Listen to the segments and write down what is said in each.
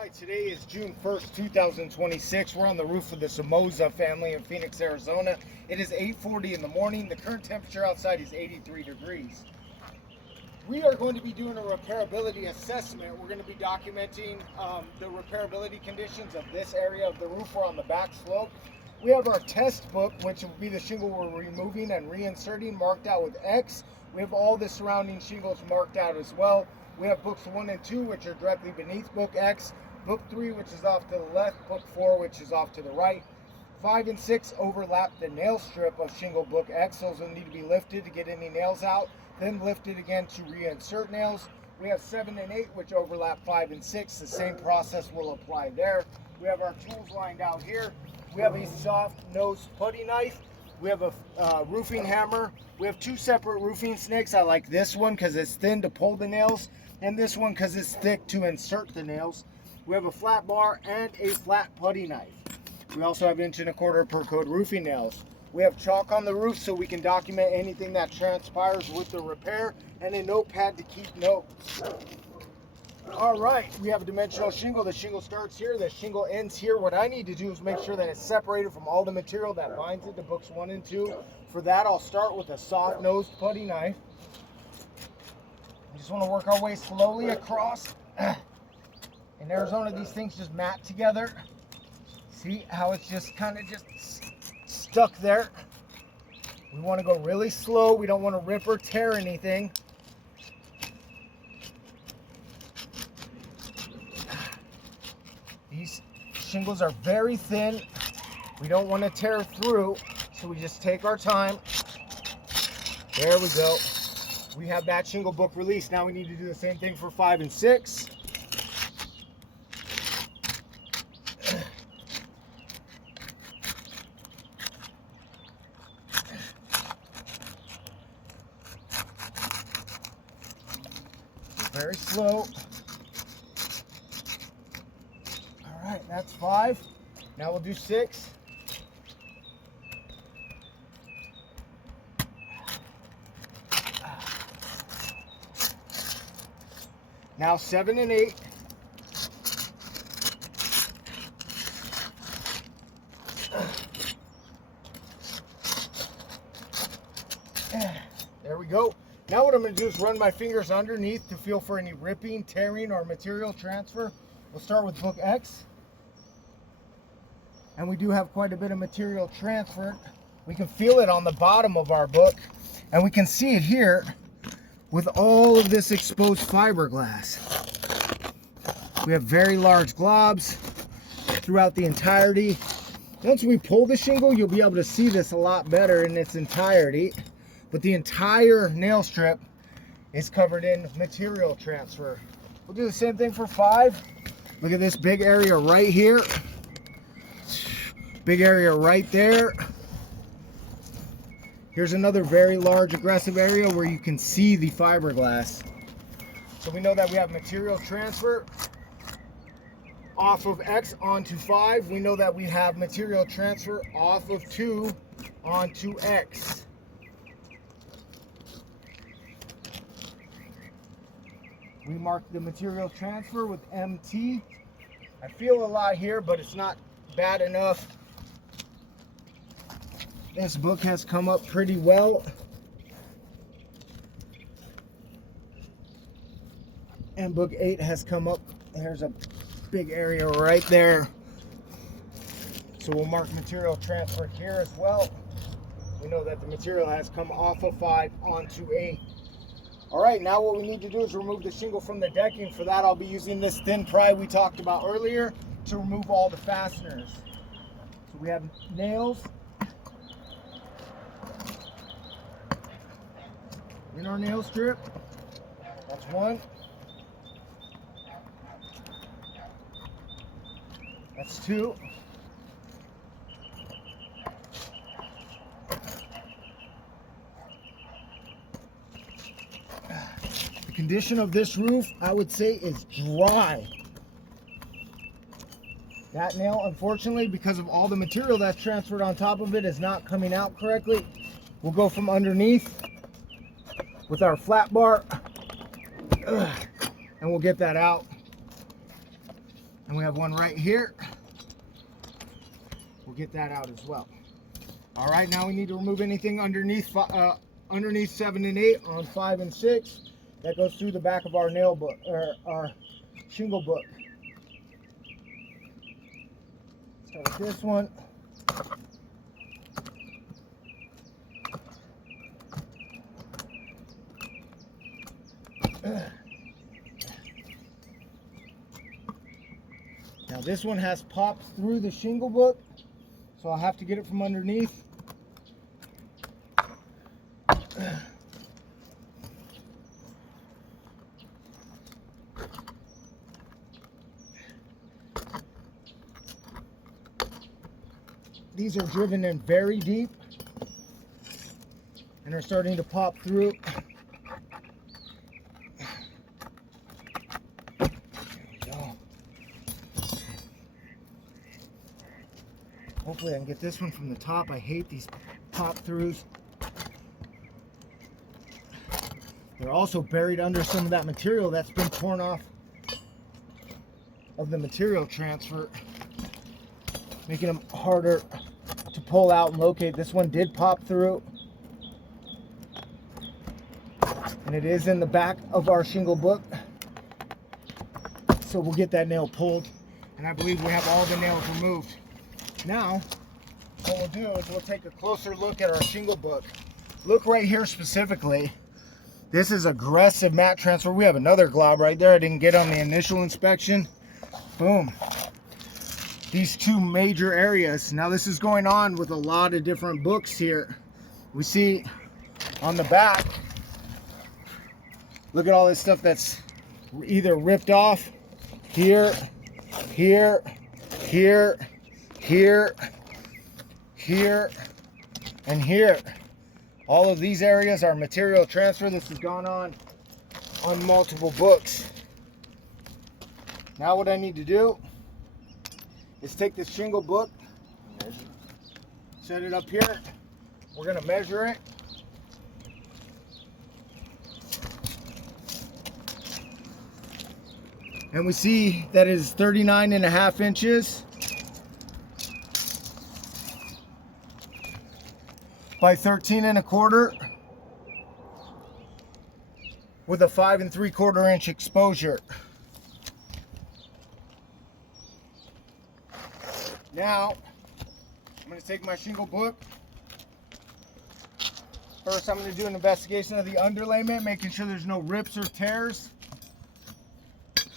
Hi, today is June 1st, 2026. We're on the roof of the Somoza family in Phoenix, Arizona. It is 8:40 in the morning. The current temperature outside is 83 degrees. We are going to be doing a repairability assessment. We're going to be documenting the repairability conditions of this area of the roof. We're on the back slope. We have our test book, which will be the shingle we're removing and reinserting, marked out with X. We have all the surrounding shingles marked out as well. We have books 1 and 2, which are directly beneath book X. Book 3, which is off to the left. Book 4, which is off to the right. 5 and 6 overlap the nail strip of shingle book X. Those will need to be lifted to get any nails out, then lifted again to reinsert nails. We have 7 and 8, which overlap 5 and 6. The same process will apply there. We have our tools lined out here. We have a soft nose putty knife. We have a roofing hammer. We have 2 separate roofing snakes. I like this one because it's thin to pull the nails, and this one because it's thick to insert the nails. We have a flat bar and a flat putty knife. We also have 1¼ inch per code roofing nails. We have chalk on the roof so we can document anything that transpires with the repair, and a notepad to keep notes. All right, we have a dimensional shingle. The shingle starts here, the shingle ends here. What I need to do is make sure that it's separated from all the material that binds it to books 1 and 2. For that, I'll start with a soft nosed putty knife. We just want to work our way slowly across. In Arizona, these things just mat together. See how it's just kind of just stuck there? We want to go really slow. We don't want to rip or tear anything. These shingles are very thin. We don't want to tear through, so we just take our time. There we go. We have that shingle book released. Now we need to do the same thing for 5 and 6. Very slow. All right, that's 5. Now we'll do 6. Now 7 and 8. There we go. Now what I'm going to do is run my fingers underneath to feel for any ripping, tearing, or material transfer. We'll start with book X. And we do have quite a bit of material transferred. We can feel it on the bottom of our book. And we can see it here with all of this exposed fiberglass. We have very large globs throughout the entirety. Once we pull the shingle, you'll be able to see this a lot better in its entirety. But the entire nail strip is covered in material transfer. We'll do the same thing for 5. Look at this big area right here. Big area right there. Here's another very large aggressive area where you can see the fiberglass. So we know that we have material transfer off of X onto 5. We know that we have material transfer off of 2 onto X. We mark the material transfer with MT. I feel a lot here, but it's not bad enough. This book has come up pretty well. And book 8 has come up. There's a big area right there. So we'll mark material transfer here as well. We know that the material has come off of 5 onto 8. All right, now what we need to do is remove the shingle from the decking. For that, I'll be using this thin pry we talked about earlier to remove all the fasteners. So we have nails in our nail strip. That's 1. That's 2. The condition of this roof, I would say, is dry. That nail, unfortunately, because of all the material that's transferred on top of it, is not coming out correctly. We'll go from underneath with our flat bar, and we'll get that out. And we have one right here. We'll get that out as well. All right, now we need to remove anything underneath 7 and 8 on 5 and 6. That goes through the back of our nail book, or our shingle book. Start with this one. Now this one has popped through the shingle book, so I'll have to get it from underneath. These are driven in very deep and are starting to pop through. There we go. Hopefully I can get this one from the top. I hate these pop throughs. They're also buried under some of that material that's been torn off of the material transfer, making them harder to pull out and locate. This one did pop through, and it is in the back of our shingle book, so we'll get that nail pulled, and I believe we have all the nails removed. Now what we'll do is we'll take a closer look at our shingle book. Look right here specifically. This is aggressive mat transfer. We have another glob right there I didn't get on the initial inspection. Boom. These two major areas. Now this is going on with a lot of different books here. We see on the back, look at all this stuff that's either ripped off here, here, here, here, here, and here. All of these areas are material transfer. This has gone on multiple books. Now what I need to do is take this shingle book, set it up here. We're gonna measure it. And we see that it is 39.5 inches by 13.25 with a 5 3/4 inch exposure. Now, I'm going to take my shingle book. First, I'm going to do an investigation of the underlayment, making sure there's no rips or tears.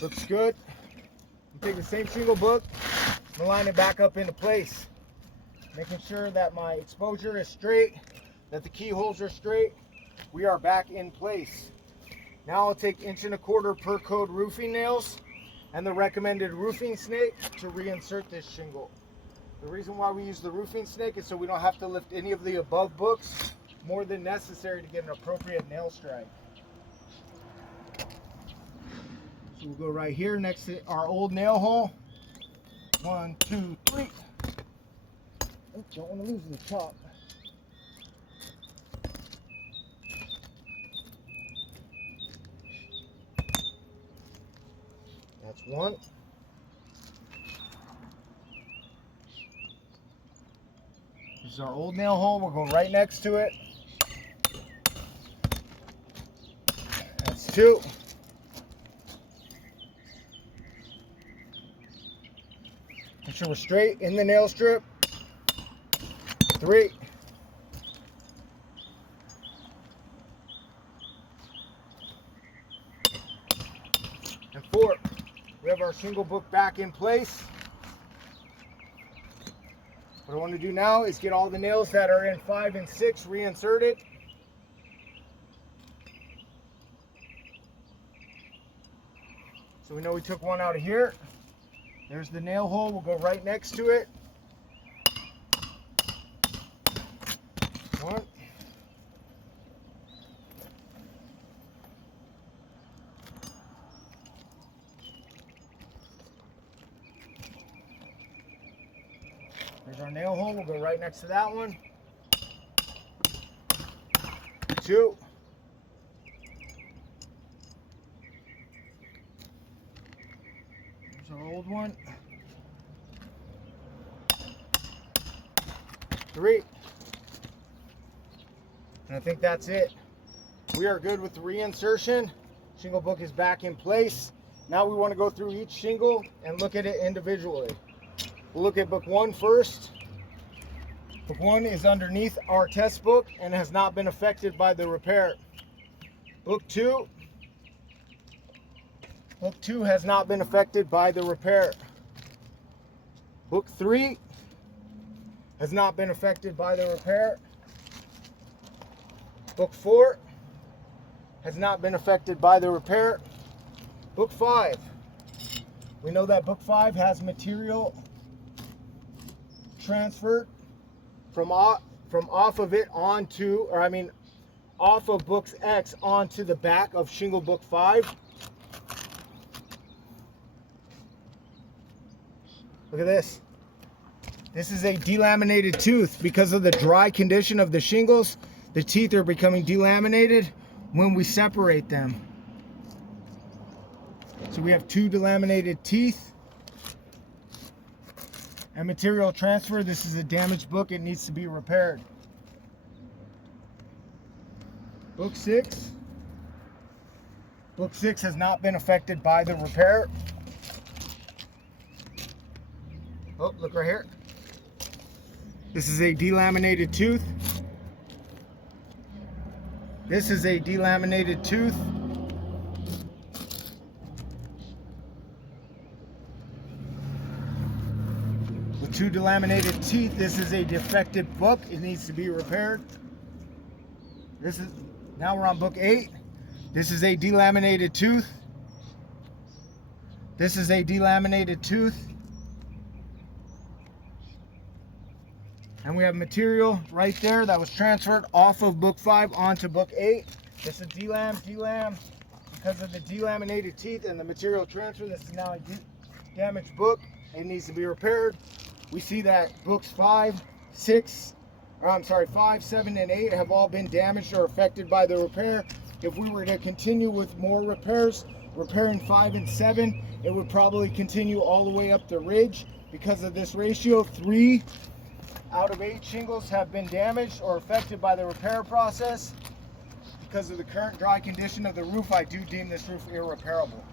Looks good. I'm take the same shingle book and line it back up into place, making sure that my exposure is straight, that the keyholes are straight. We are back in place. Now I'll take 1 1/4 per code roofing nails and the recommended roofing snake to reinsert this shingle. The reason why we use the roofing snake is so we don't have to lift any of the above books more than necessary to get an appropriate nail strike. So we'll go right here next to our old nail hole. 1, 2, 3. Oh, don't want to lose the top. That's one. This is our old nail hole. We'll go right next to it. That's 2. Make sure we're straight in the nail strip. 3. And 4. We have our shingle book back in place. What I want to do now is get all the nails that are in 5 and 6 reinserted. So we know we took one out of here. There's the nail hole. We'll go right next to it. 1. There's our nail hole. We'll go right next to that one. 2. There's our our old one. 3. And I think that's it. We are good with the reinsertion. Shingle book is back in place. Now we want to go through each shingle and look at it individually. We'll look at book 1 first. Book 1 is underneath our test book and has not been affected by the repair. Book 2 has not been affected by the repair. Book 3 has not been affected by the repair. Book 4 has not been affected by the repair. Book 5. We know that book 5 has material transferred from off of it onto, off of books X onto the back of shingle book 5. Look at this. This is a delaminated tooth. Because of the dry condition of the shingles, the teeth are becoming delaminated when we separate them. So we have 2 delaminated teeth. And material transfer, this is a damaged book. It needs to be repaired. Book 6. Book 6 has not been affected by the repair. Oh, look right here. This is a delaminated tooth. This is a delaminated tooth. With 2 delaminated teeth, this is a defective book. It needs to be repaired. Now we're on book 8. This is a delaminated tooth. This is a delaminated tooth. And we have material right there that was transferred off of book 5 onto book 8. This is delam. Because of the delaminated teeth and the material transfer, this is now a damaged book. It needs to be repaired. We see that books 5, 7, and 8 have all been damaged or affected by the repair. If we were to continue with more repairs, repairing 5 and 7, it would probably continue all the way up the ridge. Because of this ratio, 3 out of 8 shingles have been damaged or affected by the repair process. Because of the current dry condition of the roof, I do deem this roof irreparable.